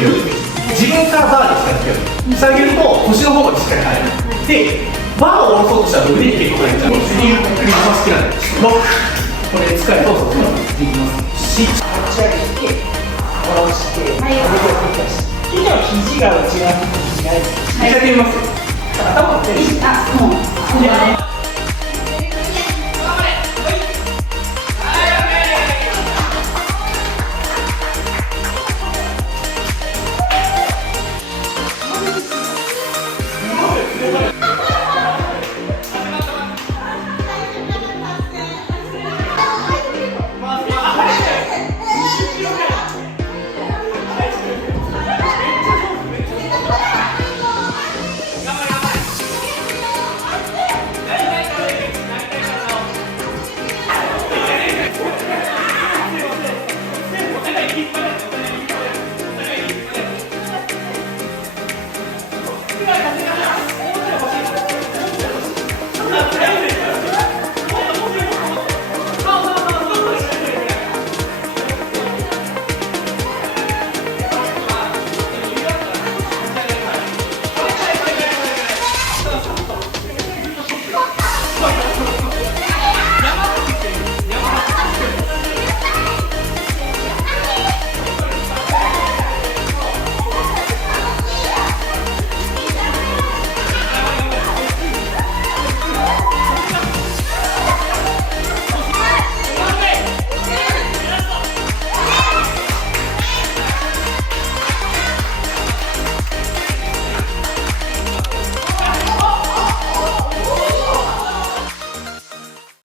ける。自分からバーに近づける。下げると腰の方までしっかり入る。で、バーを下ろそうとしたら腕に結構入っちゃう。ゆっくり回してない。ロック。これ使えそうそうそうできます。持ち上げて、下ろして、はい、肘が内側に開いて。やってみます。頭を手にして。